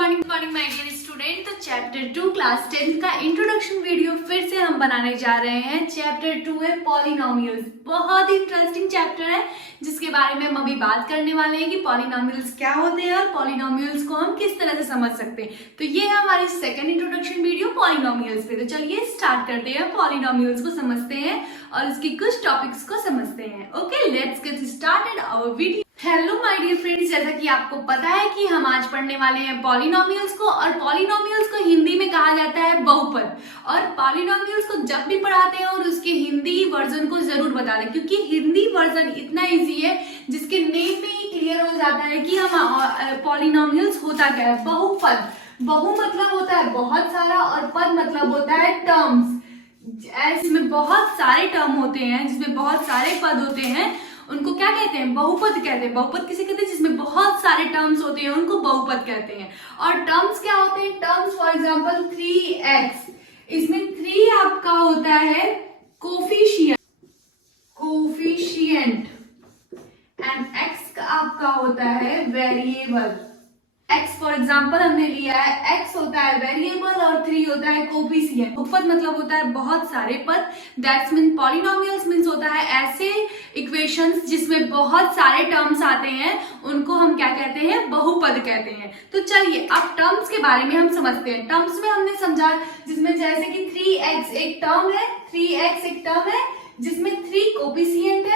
Morning my dear student. तो chapter 2 class 10 का introduction video फिर से हम बनाने जा रहे हैं। चैप्टर 2 है पॉलिनोमियल्स। बहुत ही इंटरेस्टिंग चैप्टर है जिसके बारे में हम अभी बात करने वाले हैं कि पॉलिनोमियल्स क्या होते हैं और पॉलिनोमियल्स को हम किस तरह से समझ सकते हैं। तो ये है हमारी सेकंड इंट्रोडक्शन वीडियो पॉलिनोमियल्स पे। तो चलिए स्टार्ट करते हैं, पॉलिनोमियल्स को समझते हैं और इसकी कुछ टॉपिक्स को समझते हैं। Okay, let's get started our video. Hello my dear friends, जैसा कि आपको पता है कि हम आज पढ़ने वाले हैं पॉलिनोमियल्स को, और पॉलिनोमियल्स को हिंदी में कहा जाता है बहुपद। और पॉलिनोमियल्स को जब भी पढ़ाते हैं और उसके हिंदी वर्जन को जरूर बता दें, क्योंकि हिंदी वर्जन इतना इजी है जिसके नेम में ही क्लियर हो जाता है कि हम पॉलिनोमियल्स होता क्या है। बहुपद, बहु मतलब होता है बहुत सारा और पद मतलब होता है टर्म्स। इसमें बहुत सारे टर्म होते हैं, जिसमें बहुत सारे पद होते हैं, उनको क्या कहते हैं? बहुपद कहते हैं। बहुपद किसे कहते हैं? जिसमें बहुत सारे टर्म्स होते हैं उनको बहुपद कहते हैं। और टर्म्स क्या होते हैं? टर्म्स फॉर एग्जांपल 3x, इसमें 3 आपका होता है कोफिशिएंट एंड x का आपका होता है वेरिएबल। x फॉर एग्जाम्पल हमने लिया है, x होता है वेरिएबल और 3 होता है कोफिशिएंट। बहुपद मतलब होता है बहुत सारे पद। दैट्स मीन पॉलिनोमियल्स मीन्स होता है ऐसे इक्वेशंस जिसमें बहुत सारे टर्म्स आते हैं, उनको हम क्या कहते हैं? बहुपद कहते हैं। तो चलिए अब टर्म्स के बारे में हम समझते हैं। टर्म्स में हमने समझा जिसमें जैसे कि 3x एक टर्म है, 3x एक टर्म है जिसमें 3 कोफिशिएंट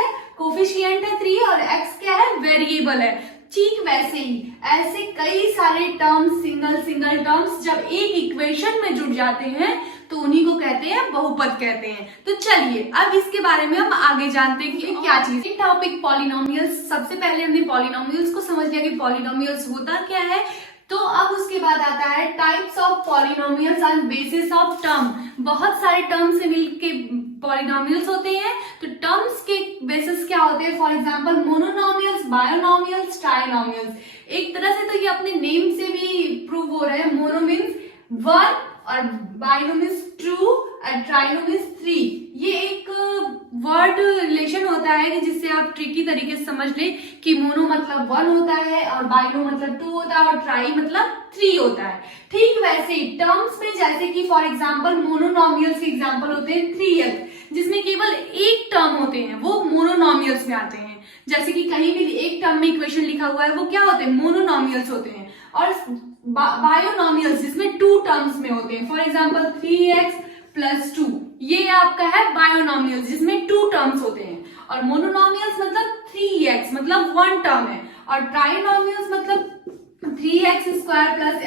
है 3 और x क्या है? वेरिएबल है। ठीक वैसे ही ऐसे कई सारे टर्म्स, सिंगल टर्म्स जब एक इक्वेशन में जुड़ जाते हैं तो उन्हीं को कहते हैं बहुपद कहते हैं। तो चलिए अब इसके बारे में हम आगे जानते हैं कि क्या चीज है। Topic polynomials. सबसे पहले हमने पॉलिनोमियल्स को समझ लिया कि पॉलिनोमियल्स होता क्या है। तो अब उसके बाद आता है types of polynomials on basis of term. बहुत सारे टर्म से मिलके पॉलिनोमियल्स होते हैं। तो टर्म्स के बेसिस क्या होते हैं? For example monomials, binomials, trinomials. एक तरह से तो ये अपने नेम से भी प्रूव हो रहे हैं। मोनो मीन्स 1 और बाइनो मीन्स 2 और ट्राइनो मीन्स 3। ये एक वर्ड रिलेशन होता है कि जिससे आप ट्रिकी तरीके से समझ लें कि मोनो मतलब 1 होता है और बाइनो मतलब 2 होता है और ट्राई मतलब 3 होता है। ठीक वैसे ही टर्म्स में जैसे कि फॉर एग्जांपल मोनोनोमियल्स के एग्जांपल होते हैं 3x, जिसमें केवल एक टर्म होते हैं, वो मोनोनोमियल्स में आते हैं। जैसे कि कहीं भी एक टर्म में इक्वेशन लिखा हुआ है वो क्या होते हैं? मोनोनोमियल्स होते हैं। और बायोनोमियल्स जिसमें 2 टर्म्स में होते हैं, फॉर एग्जांपल 3x + 2, ये आपका है बायोनोमियल्स जिसमें 2 टर्म्स होते हैं। और मोनोनोमियल्स मतलब 3x मतलब 1 टर्म है। और ट्राइनोमियल्स मतलब 3x² +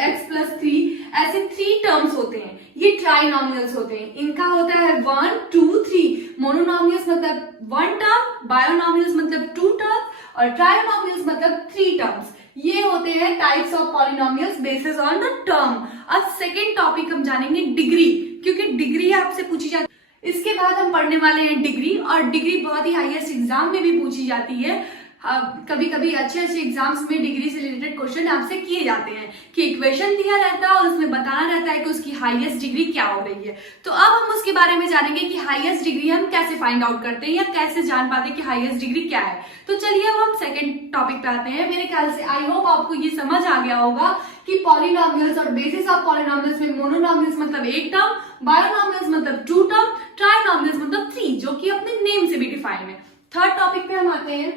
x + 3, ऐसे 3 टर्म्स होते हैं, ये ट्राइनोमियल्स होते हैं। इनका होता है 1 2 3। मोनोनोमियल्स मतलब 1 टर्म, बायोनोमियल्स मतलब 2 टर्म और ट्राइनोमियल्स मतलब 3 टर्म्स। ये होते हैं types of polynomials basis on the term. अब सेकेंड टॉपिक हम जानेंगे डिग्री, क्योंकि डिग्री आपसे पूछी जाती है। इसके बाद हम पढ़ने वाले हैं डिग्री, और डिग्री बहुत ही हाईएस्ट एग्जाम में भी पूछी जाती है। कभी कभी अच्छे एग्जाम्स में डिग्री से रिलेटेड क्वेश्चन आपसे किए जाते हैं कि इक्वेशन दिया रहता है और उसमें बताना रहता है कि उसकी हाईएस्ट डिग्री क्या हो रही है। तो अब हम उसके बारे में जानेंगे कि हाईएस्ट डिग्री हम कैसे फाइंड आउट करते हैं या कैसे जान पाते हैं कि हाईएस्ट डिग्री क्या है। तो चलिए अब हम सेकेंड टॉपिक पे आते हैं। मेरे ख्याल से आई होप आपको ये समझ आ गया होगा कि पॉलिनोमियल्स और बेसिस ऑफ पॉलिनोमियल्स में मोनोनोमियल्स मतलब एक टर्म, बायोनोमियल्स मतलब 2 टर्म, ट्राइनोमियल्स मतलब 3, जो कि अपने नेम से भी डिफाइन है। थर्ड टॉपिक पे हम आते हैं।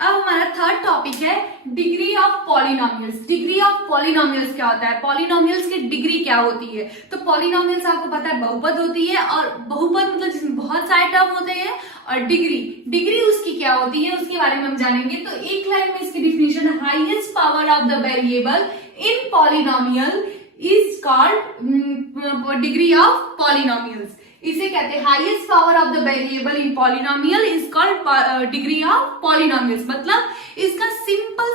अब हमारा थर्ड टॉपिक है degree of polynomials. Degree of polynomials क्या होता है? पॉलिनोमियल्स की डिग्री क्या होती है? तो पॉलिनोमियल्स आपको पता है बहुपद होती है, और बहुपद मतलब जिसमें बहुत सारे टर्म होते हैं। और डिग्री उसकी क्या होती है उसके बारे में हम जानेंगे। तो एक लाइन में इसकी definition, highest power of the variable in polynomial is called degree of polynomials. इसे कहते हैं highest power of the variable in polynomial is called degree of polynomials. मतलब इसका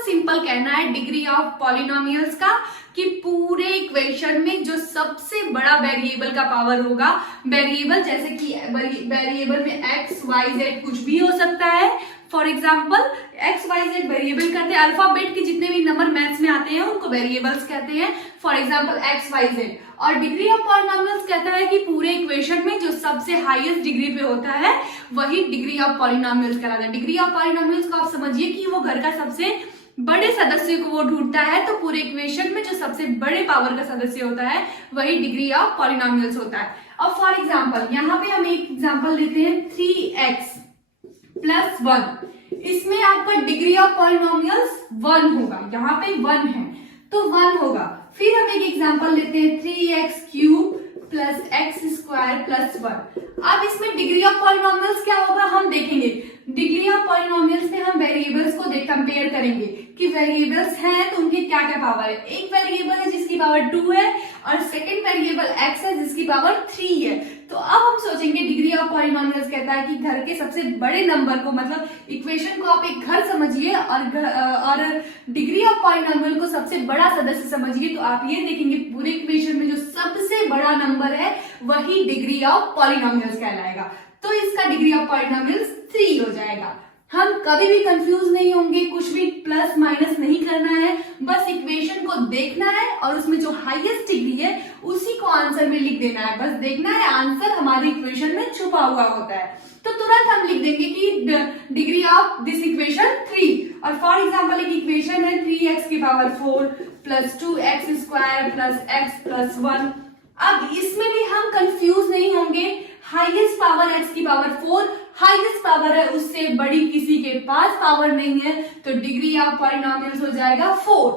सिंपल कहना है डिग्री ऑफ पॉलिनोमियल्स का कि पूरे इक्वेशन में जो सबसे बड़ा वेरिएबल का पावर होगा, वेरिएबल जैसे कि वेरिएबल में x y z कुछ भी हो सकता है। For example x y z variable करते हैं, अल्फाबेट के जितने भी नंबर मैथ्स में आते हैं उनको वेरिएबल्स कहते हैं। For example x y z। और डिग्री ऑफ पॉलिनोमियल्स कहता है कि पूरे इक्वेशन में जो सबसे हाईएस्ट डिग्री पे होता है वही डिग्री ऑफ पॉलिनोमियल्स कहलाता है। डिग्री ऑफ पॉलिनोमियल्स को आप समझिए कि वो घर का सबसे बड़े सदस्य को वो ढूंढता है, तो पूरे इक्वेशन में जो सबसे बड़े पावर का सदस्य होता है वही डिग्री ऑफ पॉलिनोमियल्स होता है। अब फॉर एग्जांपल यहाँ पे हम एक एग्जांपल लेते हैं 3x प्लस 1। इसमें आपका डिग्री ऑफ पॉलिनोमियल्स 1 होगा, यहाँ पे 1 है तो 1 होगा। फिर हम एक एग्जांपल लेते हैं 3x cube plus x square plus 1। अब इसमें डिग्री ऑफ पॉलिनोमियल्स क्या होगा हम देखेंगे। डिग्री ऑफ पॉलिनोमियल्स में हम वेरिएबल्स को कंपेयर करेंगे कि वेरिएबल्स हैं तो उनकी क्या क्या पावर है। एक वेरिएबल है जिसकी पावर 2 है और सेकंड वेरिएबल x है जिसकी पावर 3 है। तो अब हम सोचेंगे डिग्री ऑफ पॉलिनोमियल्स कहता है कि घर के सबसे बड़े नंबर को, मतलब इक्वेशन को आप एक घर समझिए और डिग्री ऑफ पॉलिनोमियल को सबसे बड़ा सदस्य समझिए, तो आप ये देखेंगे पूरे इक्वेशन में जो सबसे बड़ा नंबर है वही डिग्री ऑफ पॉलिनोमियल्स कहलाएगा। तो इसका डिग्री ऑफ पॉलिनोमियल्स 3 हो जाएगा। हम कभी भी कंफ्यूज नहीं होंगे, कुछ भी प्लस माइनस नहीं करना है, बस इक्वेशन को देखना है और उसमें जो हाईएस्ट डिग्री है उसी को आंसर में लिख देना है। बस देखना है आंसर हमारी इक्वेशन में छुपा हुआ होता है, तो तुरंत हम लिख देंगे कि डिग्री ऑफ दिस इक्वेशन 3। और फॉर एग्जांपल एक इक्वेशन है 3x की power 4 plus 2x square plus x plus 1। अब इसमें भी हम कंफ्यूज नहीं होंगे, हाईएस्ट पावर x की पावर 4 हाईएस्ट पावर है, उससे बड़ी किसी के पास पावर नहीं है, तो डिग्री ऑफ पॉलिनोमियल्स हो जाएगा 4।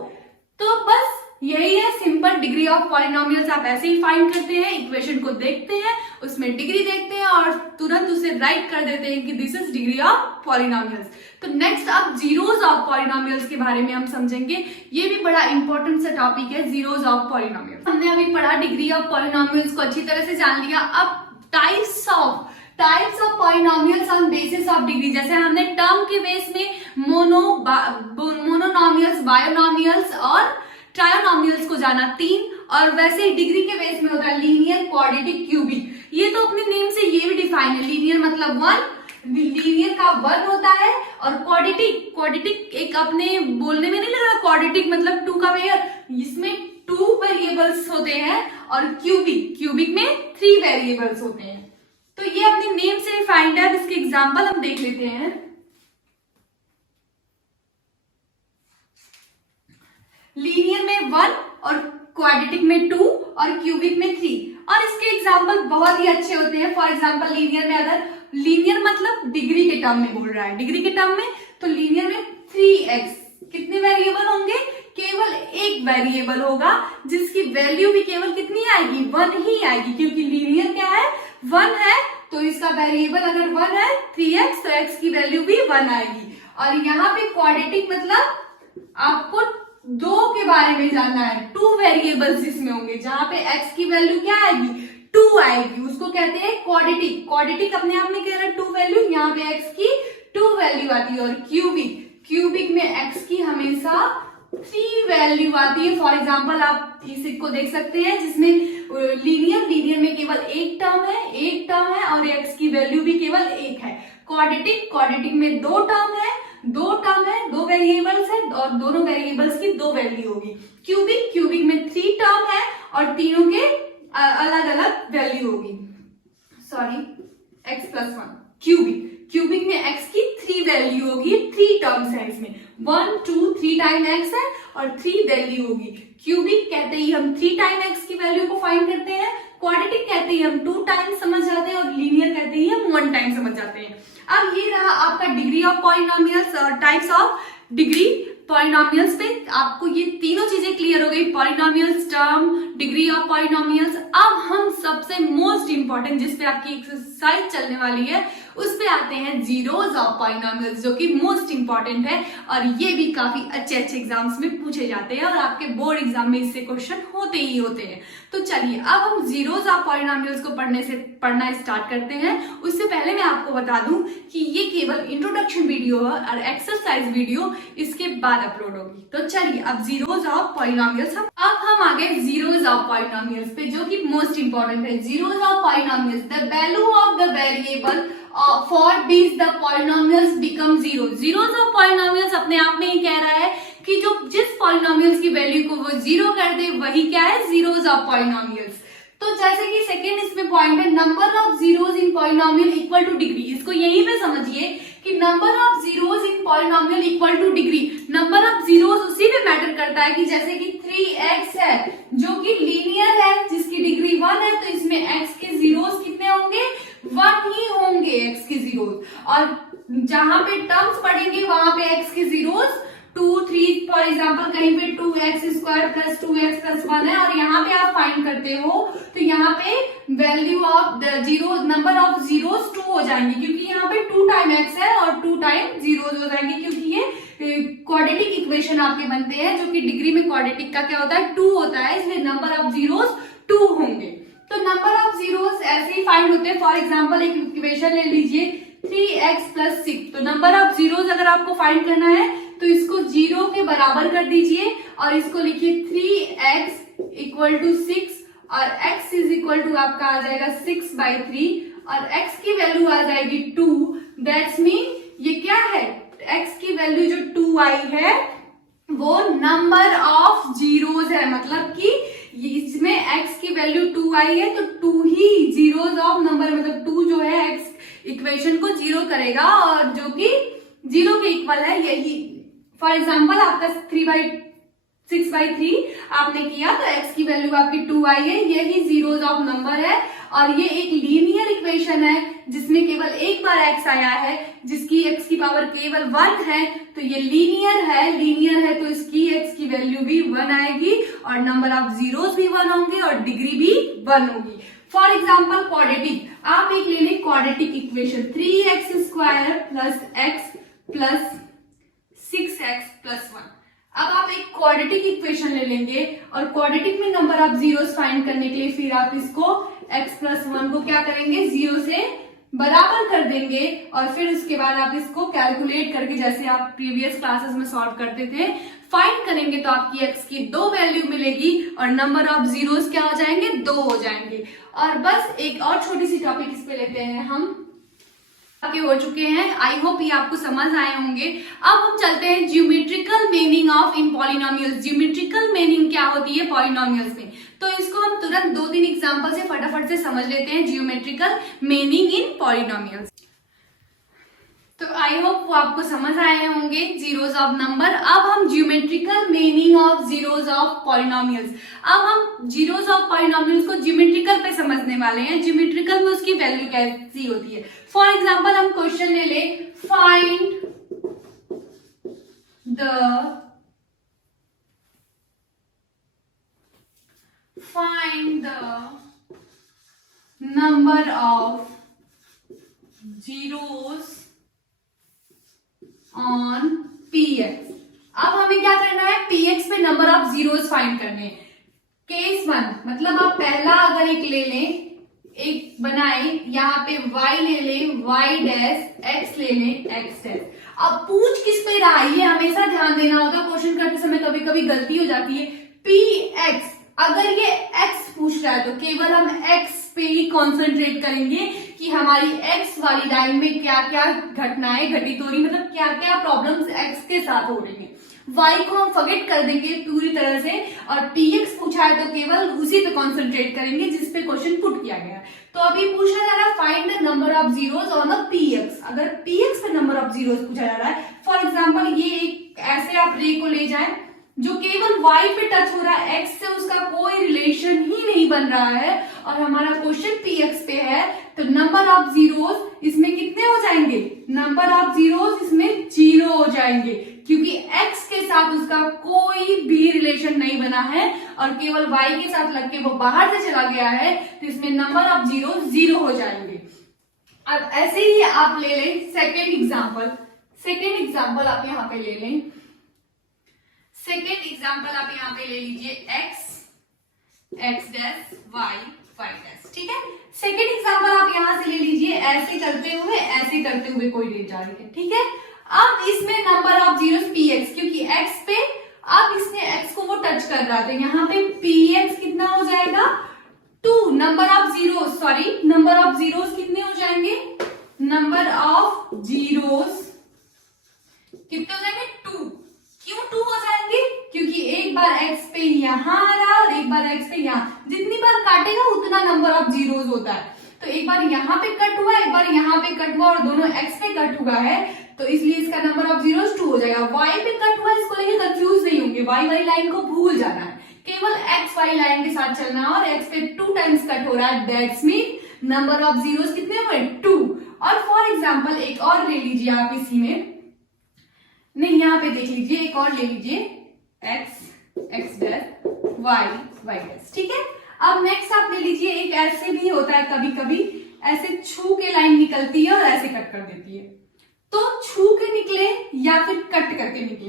तो बस यही है सिंपल डिग्री ऑफ पॉलिनोमियल्स। आप ऐसे ही फाइंड करते हैं, इक्वेशन को देखते हैं, उसमें डिग्री देखते हैं और तुरंत उसे राइट कर देते हैं कि this is degree of polynomials. तो नेक्स्ट अब जीरोस ऑफ पॉलिनोमियल्स के बारे में हम समझेंगे। ये भी बड़ा इंपॉर्टेंट सा टॉपिक है, जीरोस ऑफ पॉलिनोमियल्स। हमने अभी पढ़ा डिग्री ऑफ पॉलिनोमियल्स को अच्छी तरह से जान लिया। अब types of polynomials on basis of degree, जैसे हमने टर्म के बेस में मोनोनोमियल्स, बायोनोमियल्स और ट्रायोनोमियल्स को जाना 3, और वैसे ही डिग्री के बेस में होता है लीनियर, क्वाड्रेटिक, क्यूबिक। ये तो अपने नेम से ये भी डिफाइन है, लीनियर मतलब 1, लीनियर का 1 होता है, और क्वाड्रेटिक एक अपने बोलने में नहीं लग रहा, क्वाड्रेटिक मतलब 2 का पेयर, इसमें 2 वेरिएबल्स होते हैं, और क्यूबिक में 3 वेरिएबल्स होते हैं। तो ये अपने नेम से डिफाइंड है। इसके एग्जांपल हम देख लेते हैं। लीनियर में 1 और क्वाड्रेटिक में 2 और क्यूबिक में 3, और इसके एग्जांपल बहुत ही अच्छे होते हैं। फॉर एग्जांपल लीनियर में, अगर लीनियर मतलब डिग्री के टर्म में बोल रहा है, डिग्री के टर्म में, तो लीनियर में 3x कितने वेरिएबल होंगे, केवल एक वेरिएबल होगा जिसकी वैल्यू भी केवल कितनी आएगी, 1 ही आएगी, क्योंकि लीनियर क्या है, 1 है, तो इसका वेरिएबल अगर 1 है 3x, तो x की वैल्यू भी 1 आएगी। और यहाँ पे क्वाड्रेटिक मतलब आपको 2 के बारे में जानना है, 2 वेरिएबल्स इसमें होंगे, जहां पे x की वैल्यू क्या आएगी, 2 आएगी, उसको कहते हैं क्वाड्रेटिक। क्वाड्रेटिक अपने आप में कह रहा है 2 वैल्यू, यहाँ पे x की 2 वैल्यू आती है। और क्यूबिक में x की हमेशा 3 वैल्यू आती है। फॉर एग्जाम्पल आप इसको देख सकते हैं जिसमें लीनियर में केवल एक टर्म है और x की वैल्यू भी केवल 1 है। क्वाड्रेटिक में 2 टर्म है, 2 वेरिएबल्स है और दोनों वेरिएबल्स की 2 वैल्यू होगी। क्यूबिक में 3 टर्म है और तीनों के अलग अलग वैल्यू होगी। सॉरी, x प्लस 1 क्यूबिक में x की 3 वैल्यू होगी, 3 टर्म्स है इसमें, 1 2 3 टाइम x है और 3 वैल्यू होगी। क्यूबिक कहते ही हम 3 टाइम x की वैल्यू को फाइंड करते हैं, क्वाड्रेटिक कहते ही हम 2 टाइम समझ जाते हैं और लीनियर कहते ही हम 1 टाइम समझ जाते हैं। अब ये रहा आपका डिग्री ऑफ पॉलिनोमियल्स और टाइप्स ऑफ डिग्री पॉलिनोमियल्स पे आपको ये तीनों चीजें क्लियर हो गई, polynomials, term, degree of polynomials. अब हम सबसे मोस्ट इंपॉर्टेंट, जिस पे आपकी एक्सरसाइज चलने वाली है, उस पे आते हैं जीरोस ऑफ पॉलिनोमियल्स, जो कि मोस्ट इंपॉर्टेंट है और ये भी काफी अच्छे एग्जाम्स में पूछे जाते हैं और आपके बोर्ड एग्जाम में इससे क्वेश्चन होते ही होते हैं। तो चलिए अब हम जीरोस ऑफ पॉलिनोमियल्स को पढ़ना स्टार्ट करते हैं। उससे पहले मैं आपको बता दूं कि ये केवल इंट्रोडक्शन वीडियो और एक्सरसाइज वीडियो इसके बाद अपलोड होगी। तो चलिए अब जीरोस ऑफ पॉलिनोमियल्स, अब हम आ गए जीरोस ऑफ पॉलिनोमियल्स पे, जो कि मोस्ट इंपॉर्टेंट है। Zeros of polynomials, the value of the variable for this the polynomials become zero. Zeros of polynomials अपने आप में ही कह रहा है कि जो जिस पॉलिनोमियल्स की वैल्यू को वो जीरो कर दे वही क्या है, जीरोस ऑफ पॉलिनोमियल्स। तो जैसे कि सेकेंड इसमें पॉइंट है, number of zeros in polynomial equal two degree. इसको यहीं पे समझिए कि number of zeros in polynomial equal two degree. Number of zeros उसी में मैटर करता है कि जैसे कि 3x है जो कि लीनियर है जिसकी डिग्री 1 है, तो इसमें x के जीरोस कितने होंगे, 1 ही होंगे x के जीरोस। और जहां पे टर्म्स पढ़ेंगे वहां पे x के जीरोस 2, 3 फॉर एग्जाम्पल कहीं पे 2x² प्लस 2x प्लस 1 है और यहाँ पे आप फाइंड करते हो तो यहाँ पे value of the zero number of zeros 2 हो जाएंगे, क्योंकि यहाँ पे 2 टाइम x है और 2 टाइम जीरोस हो जाएंगे, क्योंकि ये क्वाड्रेटिक इक्वेशन आपके बनते हैं जो कि डिग्री में क्वाड्रेटिक का क्या होता है, 2 होता है, इसलिए नंबर ऑफ जीरोस 2 होंगे। तो नंबर ऑफ जीरोस ऐसे ही फाइंड होते हैं। फॉर एग्जाम्पल एक इक्वेशन ले लीजिए 3x प्लस 6, तो नंबर ऑफ जीरोस अगर आपको फाइंड करना है तो इसको 0 के बराबर कर दीजिए और इसको लिखिए 3x इक्वल टू 6 और x इज इक्वल टू आपका आ जाएगा 6/3 और x की वैल्यू आ जाएगी 2। दैट्स मीन ये क्या है, x की वैल्यू जो 2 आई है वो नंबर ऑफ जीरोस है, मतलब कि इसमें x की वैल्यू 2 आई है तो 2 ही जीरोस ऑफ नंबर, मतलब 2 जो है x इक्वेशन को 0 करेगा और जो कि 0 के इक्वल है यही। फॉर एग्जाम्पल आपका 6/3 आपने किया तो x की वैल्यू आपकी 2 आई है, यही जीरोस ऑफ नंबर है और ये एक लीनियर इक्वेशन है जिसमें केवल एक बार x आया है, जिसकी x की पावर केवल 1 है, तो ये लीनियर है तो इसकी x की वैल्यू भी 1 आएगी और नंबर ऑफ जीरोस भी 1 होंगे और डिग्री भी 1 होगी। फॉर एग्जाम्पल क्वाड्रेटिक, आप एक ले लें quadratic equation 3x² plus x plus 6x plus 1। अब आप एक क्वाड्रेटिक इक्वेशन ले लेंगे और क्वाड्रेटिक में नंबर ऑफ जीरोस फाइंड करने के लिए फिर आप इसको x प्लस 1 को क्या करेंगे, 0 से बराबर कर देंगे और फिर उसके बाद आप इसको कैलकुलेट करके जैसे आप प्रीवियस क्लासेस में सॉल्व करते थे फाइंड करेंगे तो आपकी x की 2 वैल्यू मिलेगी और नंबर ऑफ जीरोस क्या हो जाएंगे, 2 हो जाएंगे। और बस एक और छोटी सी टॉपिक इस पे लेते हैं हम, आपके हो चुके हैं, आई होप ये आपको समझ आए होंगे। अब हम चलते हैं geometrical meaning of in polynomials. Geometrical meaning क्या होती है पॉलिनोमियल्स में, तो इसको हम तुरंत 2-3 एग्जांपल से फटाफट से समझ लेते हैं ज्योमेट्रिकल मीनिंग इन पॉलिनोमियल्स। तो आई होप वो आपको समझ आए होंगे जीरोस ऑफ नंबर। अब हम geometrical meaning of zeros of polynomials, अब हम जीरोस ऑफ पॉलिनोमियल्स को ज्योमेट्रिकल पे समझने वाले हैं। ज्योमेट्रिकल में उसकी वैल्यू कैसी होती है। फॉर एग्जाम्पल हम क्वेश्चन ले ले, find the number of zeros on px। अब हमें क्या करना है, px पे नंबर ऑफ जीरोस फाइंड करने हैं। केस 1 मतलब आप पहला अगर एक ले लें, एक बनाए यहाँ पे y ले लें y डैश, x ले लें x डैश। अब पूछ किस पे रहा है ये हमेशा ध्यान देना होता है, क्वेश्चन करते समय कभी कभी गलती हो जाती है। px अगर ये x पूछ रहा है तो केवल हम x पे ही कॉन्सेंट्रेट करेंगे कि हमारी x वाली लाइन में क्या क्या घटनाएं घटित हो रही, मतलब क्या क्या प्रॉब्लम्स x के साथ हो रही हैं। y को हम फॉरगेट कर देंगे पूरी तरह से और px पूछा है तो केवल उसी पे कॉन्सेंट्रेट करेंगे जिस पे क्वेश्चन पुट किया गया। तो अभी पूछा जा रहा है find the number of zeros on a px। अगर px पे नंबर ऑफ जीरोस पूछा जा रहा है, फॉर एग्जाम्पल ये एक ऐसे आप रे को ले जाए जो केवल y पे टच हो रहा है, x से उसका कोई रिलेशन ही नहीं बन रहा है और हमारा क्वेश्चन px पे है, तो नंबर ऑफ जीरोस इसमें कितने हो जाएंगे, नंबर ऑफ जीरोस इसमें 0 हो जाएंगे, क्योंकि x के साथ उसका कोई भी रिलेशन नहीं बना है और केवल y के साथ लग के वो बाहर से चला गया है, तो इसमें नंबर ऑफ जीरोस 0 हो जाएंगे। अब ऐसे ही आप ले लें सेकेंड एग्जाम्पल आप यहाँ पे ले लें। सेकेंड एग्जाम्पल आप यहाँ पे ले लीजिए x डैश y डैश, ठीक है। सेकेंड एग्जाम्पल आप यहाँ से ले लीजिए, ऐसे करते हुए कोई रेट जा रही है, ठीक है। अब इसमें नंबर ऑफ जीरोस px, क्योंकि x पे अब इसने x को वो टच कर रहा था, यहाँ पे px कितना हो जाएगा 2। नंबर ऑफ जीरोस कितने हो जाएंगे, नंबर ऑफ जीरोस कितने हो जाएंगे 2। क्यों 2 हो जाएंगे, क्योंकि एक बार x पे यहाँ आ रहा और एक बार x पे यहाँ, जितनी बार काटेगा उतना नंबर ऑफ जीरोस होता है। तो एक बार यहाँ पे कट हुआ, एक बार यहाँ पे कट हुआ और दोनों x पे कट हुआ है, तो इसलिए इसका नंबर ऑफ जीरोस 2 हो जाएगा। y पे कट हुआ, इसको लेके कंफ्यूज नहीं होंगे, y वाली लाइन को भूल जाना है, केवल x वाली लाइन के साथ चलना है। और x पे 2 टाइम्स कट हो रहा है, that's mean number of zeros कितने हुए 2। और फॉर एग्जाम्पल एक और ले लीजिए आप इसी में, नहीं यहाँ पे देख लीजिए, एक और ले लीजिए x डैश y डैश, ठीक है। अब नेक्स्ट आप ले लीजिए, एक ऐसे भी होता है कभी कभी, ऐसे छू के लाइन निकलती है और ऐसे कट कर देती है, तो छू के निकले या फिर कट करके निकले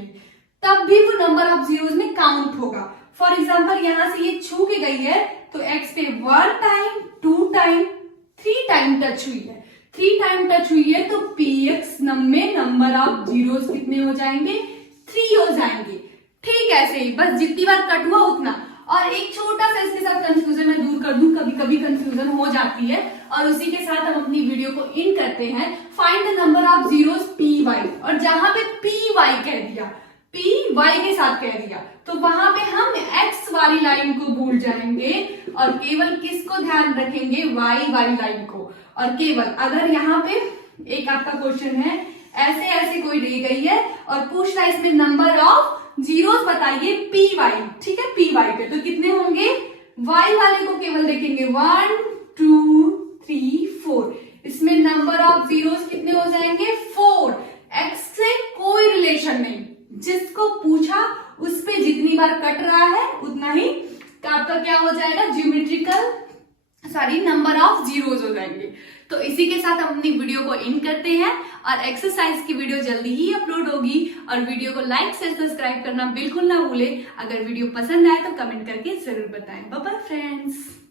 तब भी वो नंबर ऑफ जीरोस में काउंट होगा। फॉर एग्जाम्पल यहां से ये छू के गई है तो x पे 1 टाइम, 2 टाइम, 3 टाइम टच हुई है, 3 टाइम टच हुई है तो px में नंबर ऑफ जीरोस कितने हो जाएंगे 3 हो जाएंगे। ठीक है, ऐसे ही बस जितनी बार कट हुआ उतना। और एक छोटा सा इसके साथ कंफ्यूजन मैं दूर कर दूं, कभी कभी कंफ्यूजन हो जाती है, और उसी के साथ हम अपनी वीडियो को इन करते हैं। Find the number of zeros py, और जहां पे py कह दिया, py के साथ कह दिया, तो वहां पे हम x वाली लाइन को भूल जाएंगे और केवल किसको ध्यान रखेंगे, y वाली लाइन को। और केवल अगर यहाँ पे एक आपका क्वेश्चन है, ऐसे ऐसे कोई दी गई है और पूछ रहा है इसमें नंबर ऑफ जीरोस बताइए py, ठीक है, py पे तो कितने होंगे, y वाले को केवल देखेंगे 1 2 3 4, इसमें नंबर ऑफ जीरोस कितने हो जाएंगे 4। x से कोई रिलेशन नहीं, जिसको पूछा उस पे जितनी बार कट रहा है उतना ही आपका क्या हो जाएगा, ज्योमेट्रिकल नंबर ऑफ जीरोस हो जाएंगे। तो इसी के साथ हम अपनी वीडियो को इन करते हैं और एक्सरसाइज की वीडियो जल्दी ही अपलोड होगी। और वीडियो को लाइक से सब्सक्राइब करना बिल्कुल ना भूले। अगर वीडियो पसंद आए तो कमेंट करके जरूर बताएं। Bye bye friends.